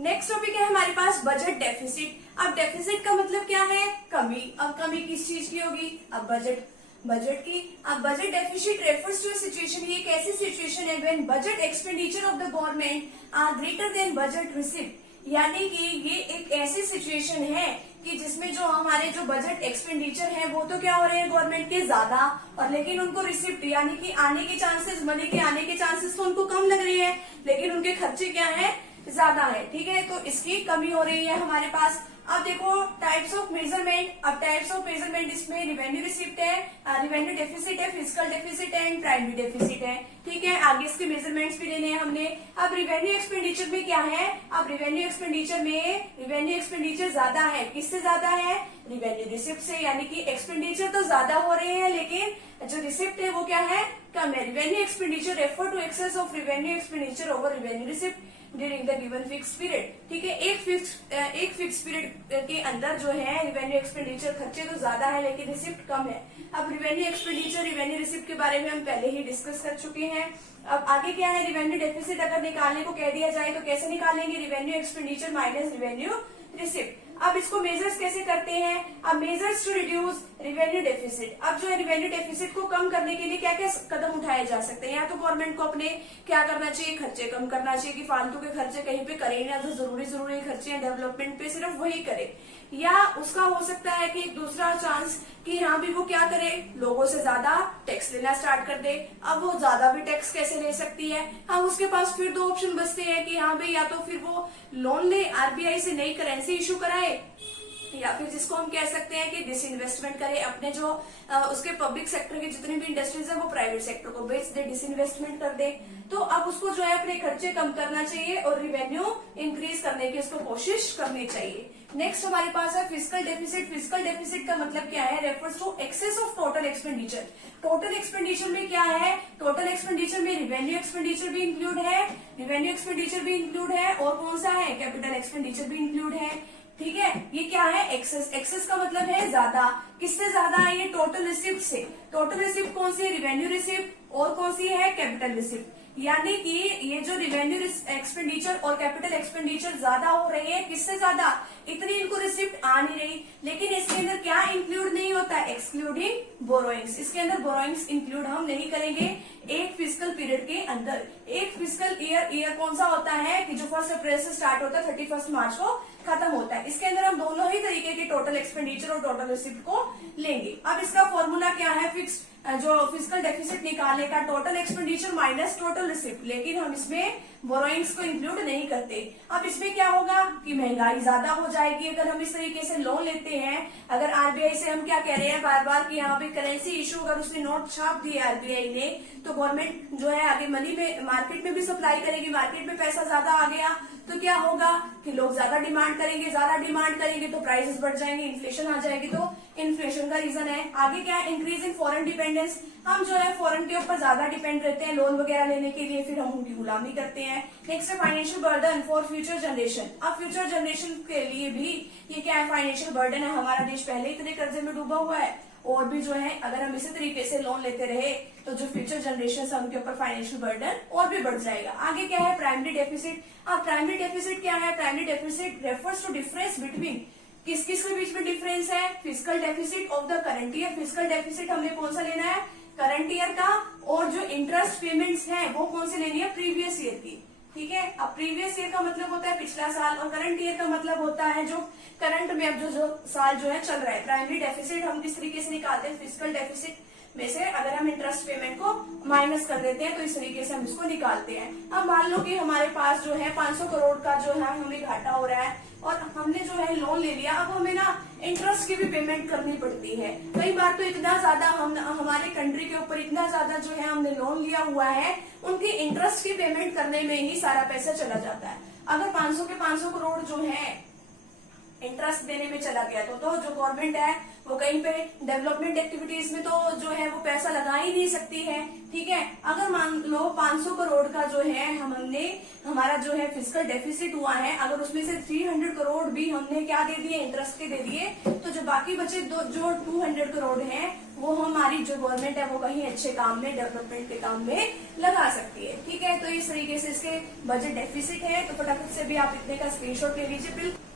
Next topic है हमारे पास budget deficit. अब डेफिसिट का मतलब क्या है? कमी। अब कमी किस चीज की होगी? अब बजट की। अब budget deficit refers to situation, ये एक ऐसी सिचुएशन है when budget expenditure of the government are greater than budget receipt, यानी कि ये एक ऐसी सिचुएशन है कि जिसमें जो हमारे जो बजट एक्सपेंडिचर है वो तो क्या हो रहे हैं गवर्नमेंट के ज्यादा, और लेकिन उनको रिसिप्ट यानी कि आने के चांसेस, मनी के आने के चांसेस तो उनको कम लग रहे हैं, लेकिन उनके खर्चे क्या है? ज्यादा है। ठीक है, तो इसकी कमी हो रही है हमारे पास। अब देखो टाइप्स ऑफ मेजरमेंट। अब टाइप्स ऑफ मेजरमेंट इसमें रिवेन्यू रिसिप्ट है, रिवेन्यू डेफिसिट है, फिजिकल डेफिसिट है एंड प्राइमरी डेफिसिट है। ठीक है, आगे इसके मेजरमेंट्स भी लेने हैं हमने। अब रिवेन्यू एक्सपेंडिचर में क्या है? अब रिवेन्यू एक्सपेंडिचर ज्यादा है। किससे ज्यादा है? रिवेन्यू रिसिप्ट से, यानी कि एक्सपेंडिचर तो ज्यादा हो रहे हैं लेकिन जो रिसिप्ट है वो क्या है? कम है। Revenue expenditure refer to excess of revenue expenditure over revenue receipt during the given fix period. ठीक है, एक फिक्स पीरियड के अंदर जो है रिवेन्यू एक्सपेंडिचर खर्चे तो ज्यादा है लेकिन रिसिप्ट कम है। अब रिवेन्यू एक्सपेंडिचर रिवेन्यू रिसिप्ट के बारे में हम पहले ही डिस्कस कर चुके हैं। अब आगे क्या है? रिवेन्यू डेफिसिट अगर निकालने को कह दिया जाए तो कैसे निकालेंगे? Revenue expenditure minus revenue receipt. अब इसको मेजर्स कैसे करते हैं? अब measures to reduce revenue deficit. अब जो है रिवेन्यू डेफिसिट को कम करने के लिए क्या क्या कदम उठाए जा सकते हैं? या तो गवर्नमेंट को अपने क्या करना चाहिए? खर्चे कम करना चाहिए कि फालतू के खर्चे कहीं पे करे ना, जो जरूरी खर्चे हैं डेवलपमेंट पे सिर्फ वही करे। या उसका हो सकता है कि दूसरा चांस कि यहाँ भी वो क्या करे? लोगों से ज्यादा टैक्स लेना स्टार्ट कर दे। अब वो ज्यादा भी टैक्स कैसे ले सकती है? हाँ, उसके पास फिर दो ऑप्शन बचते हैं कि हाँ भाई या तो फिर वो लोन ले, आरबीआई से नई करेंसी इशू कराए, या फिर जिसको हम कह सकते हैं कि डिसइन्वेस्टमेंट करे। अपने जो उसके पब्लिक सेक्टर की जितनी भी इंडस्ट्रीज है वो प्राइवेट सेक्टर को बेच दे, डिसइन्वेस्टमेंट कर दे। तो अब उसको जो है अपने खर्चे कम करना चाहिए और रिवेन्यू इंक्रीज करने की उसको कोशिश करनी चाहिए। नेक्स्ट हमारे पास है फिजिकल डेफिसिट। फिजिकल डेफिसिट का मतलब क्या है? Refers to excess of total expenditure. Total expenditure में क्या है? टोटल एक्सपेंडिचर में रिवेन्यू एक्सपेंडिचर भी इंक्लूड है, और कौन सा है? कैपिटल एक्सपेंडिचर भी इंक्लूड है। ठीक है, ये क्या है? एक्सेस। एक्सेस का मतलब है ज्यादा। किससे ज्यादा है? ये टोटल रिसिप्ट से। टोटल रिसिप्ट कौन सी है? Revenue receipt. और कौन सी है? Capital receipt. यानी कि ये जो रिवेन्यू एक्सपेंडिचर और कैपिटल एक्सपेंडिचर ज्यादा हो रहे हैं, किससे ज्यादा? इतनी इनको रिसिप्ट आ नहीं रही, लेकिन इसके अंदर क्या इंक्लूड नहीं होता? Excluding borrowings. इसके अंदर बोरोइंग्स इंक्लूड हम नहीं करेंगे एक फिजिकल पीरियड के अंदर। एक फिजिकल ईयर कौन सा होता है कि जो 1 अप्रैल से स्टार्ट होता है 31 मार्च को खत्म होता है। इसके अंदर हम दोनों ही तरीके के टोटल एक्सपेंडिचर और टोटल रिसिप्ट को लेंगे। अब इसका फॉर्मूला क्या है? फिक्स जो फिजिकल डेफिसिट निकालने का, total expenditure minus total receipt, लेकिन हम इसमें बोरोइंग्स को इंक्लूड नहीं करते। अब इसमें क्या होगा कि महंगाई ज्यादा हो जाएगी अगर हम इस तरीके से लोन लेते हैं। अगर आरबीआई से हम क्या कह रहे हैं बार बार कि यहाँ पे करेंसी इशू, अगर उसने नोट छाप दिए आरबीआई ने, तो गवर्नमेंट जो है आगे मनी में मार्केट में भी सप्लाई करेगी। मार्केट में पैसा ज्यादा आ गया तो क्या होगा कि लोग ज्यादा डिमांड करेंगे तो प्राइसेस बढ़ जाएंगे, इन्फ्लेशन आ जाएगी। तो इन्फ्लेशन का रीजन है। आगे क्या है? Increase in foreign dependence. हम जो है फॉरेन के ऊपर ज्यादा डिपेंड रहते हैं लोन वगैरह लेने के लिए, फिर हम उनकी गुलामी करते हैं। नेक्स्ट है financial burden for future generation. अब फ्यूचर जनरेशन के लिए भी ये क्या है? फाइनेंशियल बर्डन है। हमारा देश पहले इतने कर्जे में डूबा हुआ है, और भी जो है अगर हम इसी तरीके से लोन लेते रहे तो जो फ्यूचर जनरेशन है उनके ऊपर फाइनेंशियल बर्डन और भी बढ़ जाएगा। आगे क्या है? Primary deficit. अब प्राइमरी डेफिसिट क्या है? Primary deficit refers to difference between, किस किस के बीच में डिफरेंस है? Physical deficit of the current year. Physical deficit हमने कौन सा लेना है? करंट ईयर का। और जो इंटरेस्ट पेमेंट्स है वो कौन से लेनी है? प्रीवियस ईयर की। ठीक है, अब प्रीवियस ईयर का मतलब होता है पिछला साल, और करंट ईयर का मतलब होता है जो करंट में अब जो साल जो है चल रहा है। प्राइमरी डेफिसिट हम किस तरीके से निकालते हैं? फिजिकल डेफिसिट में से अगर हम इंटरेस्ट पेमेंट को माइनस कर देते हैं तो इस तरीके से हम इसको निकालते हैं। अब मान लो कि हमारे पास जो है 500 करोड़ का जो है हमें घाटा हो रहा है और हमने जो है लोन ले लिया। अब हमें ना इंटरेस्ट की भी पेमेंट करनी पड़ती है। कई बार तो इतना ज्यादा हमारे कंट्री के ऊपर इतना ज्यादा जो है हमने लोन लिया हुआ है, उनकी इंटरेस्ट की पेमेंट करने में ही सारा पैसा चला जाता है। अगर 500 के 500 करोड़ जो है इंटरेस्ट देने में चला गया तो जो गवर्नमेंट है वो कहीं पे डेवलपमेंट एक्टिविटीज में तो जो है वो पैसा लगा ही नहीं सकती है। ठीक है, अगर मान लो 500 करोड़ का जो है हमने हमारा जो है फिजिकल डेफिसिट हुआ है, अगर उसमें से 300 करोड़ भी हमने क्या दे दिए, इंटरेस्ट के दे दिए, तो जो बाकी बचे जो 200 करोड़ हैं वो हमारी जो गवर्नमेंट है वो कहीं अच्छे काम में, डेवलपमेंट के काम में लगा सकती है। ठीक है, तो इस तरीके से इसके बजट डेफिसिट है। तो फटाफट से भी आप इतने का स्क्रीनशॉट ले लीजिए। बिल्कुल